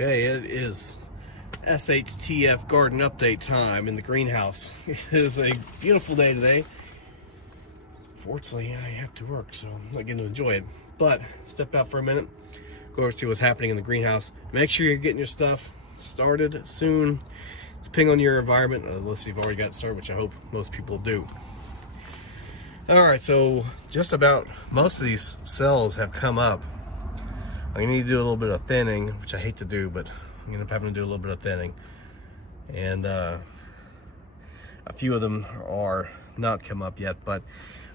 Okay, it is SHTF garden update time in the greenhouse. It is a beautiful day today. Fortunately, I have to work, so I'm not getting to enjoy it. But step out for a minute, go over and see what's happening in the greenhouse. Make sure you're getting your stuff started soon, depending on your environment, unless you've already got it started, which I hope most people do. Alright, so just about most of these cells have come up. I need to do a little bit of thinning, which I hate to do, but I'm going to have to do a little bit of thinning. And a few of them are not come up yet, but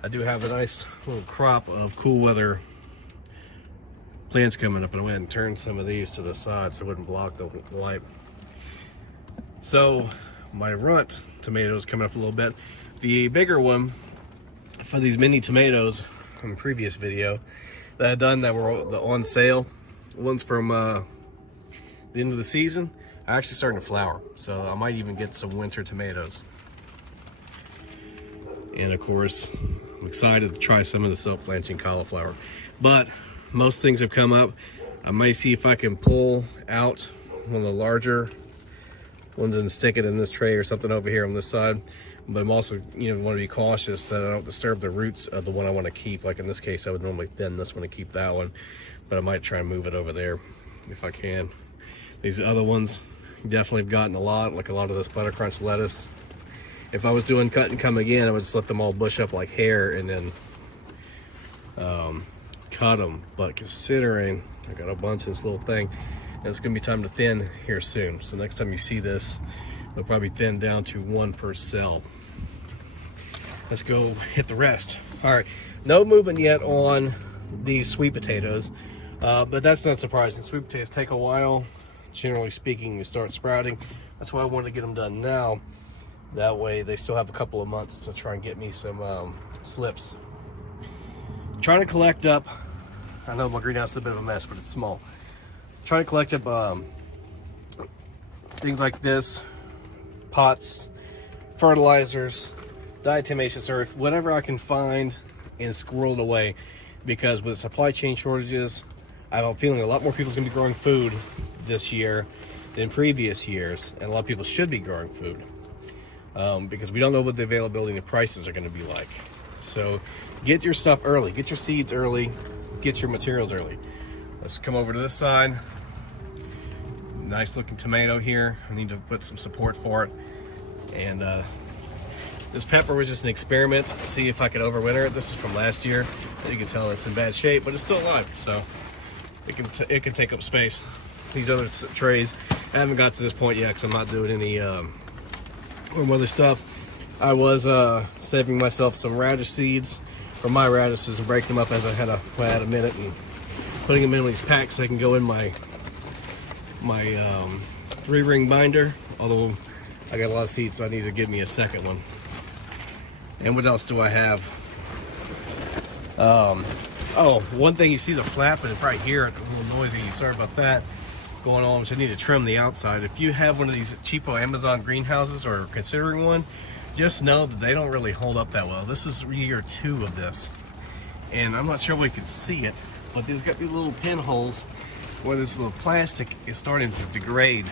I do have a nice little crop of cool weather plants coming up, and I went and turned some of these to the side so it wouldn't block the light. So my runt tomatoes coming up a little bit. The bigger one for these mini tomatoes from the previous video that I had done that were on sale, ones from the end of the season, are actually starting to flower. So I might even get some winter tomatoes. And of course, I'm excited to try some of the self-blanching cauliflower. But most things have come up. I may see if I can pull out one of the larger ones and stick it in this tray or something over here on this side. But I'm also, want to be cautious that I don't disturb the roots of the one I want to keep. Like in this case, I would normally thin this one to keep that one, but I might try and move it over there if I can. These other ones definitely have gotten a lot, like a lot of this butter crunch lettuce. If I was doing cut and come again, I would just let them all bush up like hair and then cut them. But considering I got a bunch of this little thing, and it's gonna be time to thin here soon. So next time you see this, they'll probably thin down to 1 per cell. Let's go hit the rest. All right, no movement yet on these sweet potatoes, but that's not surprising. Sweet potatoes take a while, generally speaking, to start sprouting. That's why I wanted to get them done now. That way they still have a couple of months to try and get me some slips. Trying to collect up, I know my greenhouse is a bit of a mess, but it's small. Trying to collect up things like this, pots, fertilizers, diatomaceous earth, whatever I can find and squirrel it away, because with supply chain shortages, I have a feeling a lot more people are going to be growing food this year than previous years, and a lot of people should be growing food because we don't know what the availability and the prices are going to be like. So get your stuff early, get your seeds early, get your materials early. Let's come over to this side. Nice looking tomato here. I need to put some support for it. And this pepper was just an experiment to see if I could overwinter it. This is from last year. You can tell it's in bad shape, but it's still alive, so it can take up space. These other trays, I haven't got to this point yet because I'm not doing any warm weather stuff. I was saving myself some radish seeds from my radishes and breaking them up as I had a minute and putting them in these packs so they can go in my 3-ring binder, although I got a lot of seeds, so I need to give me a second one. And what else do I have? Oh, one thing, you see the flap, and it's right here, it's a little noisy, sorry about that, going on, which I need to trim the outside. If you have one of these cheapo Amazon greenhouses or considering one, just know that they don't really hold up that well. This is year 2 of this, and I'm not sure if we can see it, but there's got these little pinholes where this little plastic is starting to degrade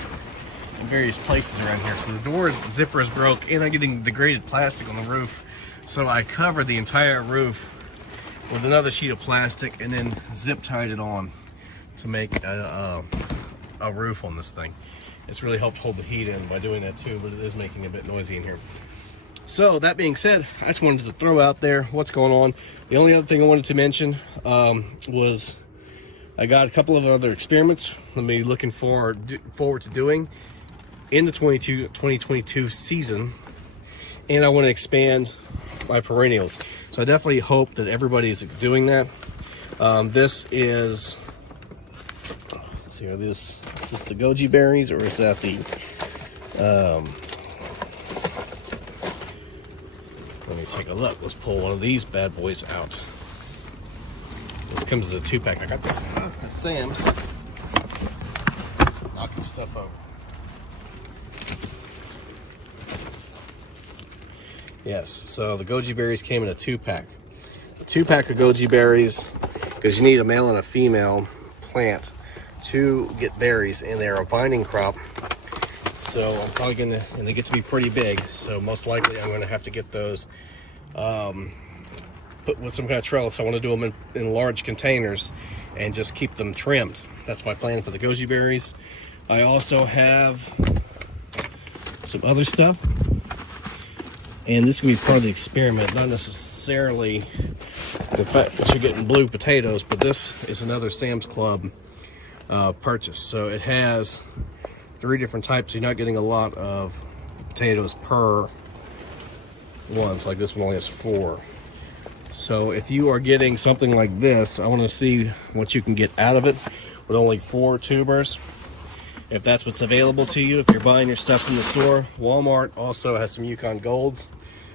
in various places around here. So the door zipper is broke, and I'm getting degraded plastic on the roof. So I covered the entire roof with another sheet of plastic and then zip tied it on to make a roof on this thing. It's really helped hold the heat in by doing that too, but it is making it a bit noisy in here. So that being said, I just wanted to throw out there what's going on. The only other thing I wanted to mention was I got a couple of other experiments I'm looking forward to doing in the 2022 season, and I want to expand my perennials. So I definitely hope that everybody's doing that. This is, let's see, is this the Goji Berries, or is that the let me take a look. Let's pull one of these bad boys out. This comes as a 2-pack. I got this at Sam's. Knocking stuff over. Yes, so the Goji Berries came in a 2-pack. A 2-pack of Goji Berries, because you need a male and a female plant to get berries, and they're a vining crop. So I'm probably gonna, and they get to be pretty big, so most likely I'm gonna have to get those put with some kind of trellis. I want to do them in large containers and just keep them trimmed. That's my plan for the goji berries. I also have some other stuff, and this is gonna be part of the experiment, not necessarily the fact that you're getting blue potatoes, but this is another Sam's Club purchase. So it has 3 different types. You're not getting a lot of potatoes per one. So like this one only has 4. So if you are getting something like this, I want to see what you can get out of it with only 4 tubers. If that's what's available to you, if you're buying your stuff from the store. Walmart also has some Yukon Golds.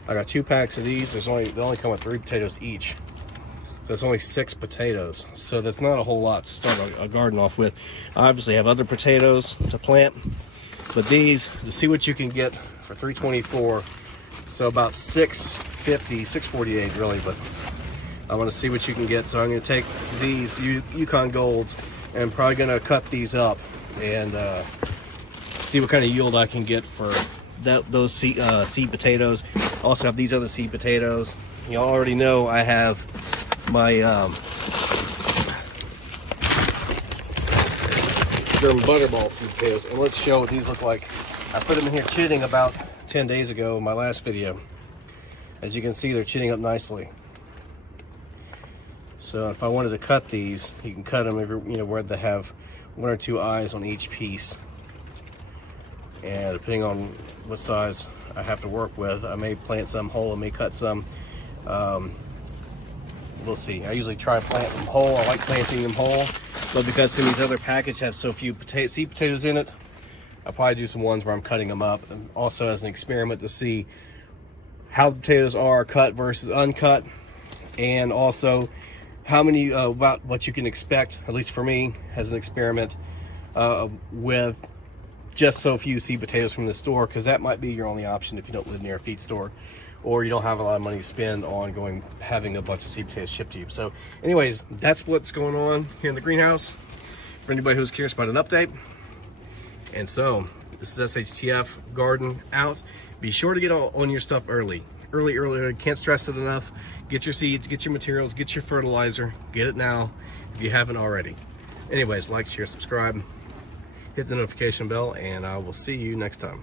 I got 2 packs of these. They only come with 3 potatoes each. So it's only 6 potatoes. So that's not a whole lot to start a garden off with. I obviously have other potatoes to plant, but these, to see what you can get for $3.24. So about $6.50, $6.48 really, but I want to see what you can get. So I'm going to take these Yukon Golds and I'm probably going to cut these up and see what kind of yield I can get for those seed potatoes. I also have these other seed potatoes. You already know I have my German butterball seed potatoes, and let's show what these look like. I put them in here chitting about 10 days ago in my last video. As you can see, they're chitting up nicely. So if I wanted to cut these, you can cut them every, where they have 1 or 2 eyes on each piece. And depending on what size I have to work with, I may plant some whole, I may cut some. We'll see. I usually try to plant them whole. I like planting them whole, but because some of these other packages have so few seed potatoes in it, I'll probably do some ones where I'm cutting them up, and also as an experiment to see how the potatoes are cut versus uncut, and also how many about what you can expect, at least for me as an experiment, with just so few seed potatoes from the store, because that might be your only option if you don't live near a feed store or you don't have a lot of money to spend on having a bunch of seed potatoes shipped to you. So anyways, that's what's going on here in the greenhouse for anybody who's curious about an update. And so this is SHTF Garden out. Be sure to get on your stuff early. Can't stress it enough. Get your seeds, get your materials, get your fertilizer. Get it now if you haven't already. Anyways, like, share, subscribe, hit the notification bell, and I will see you next time.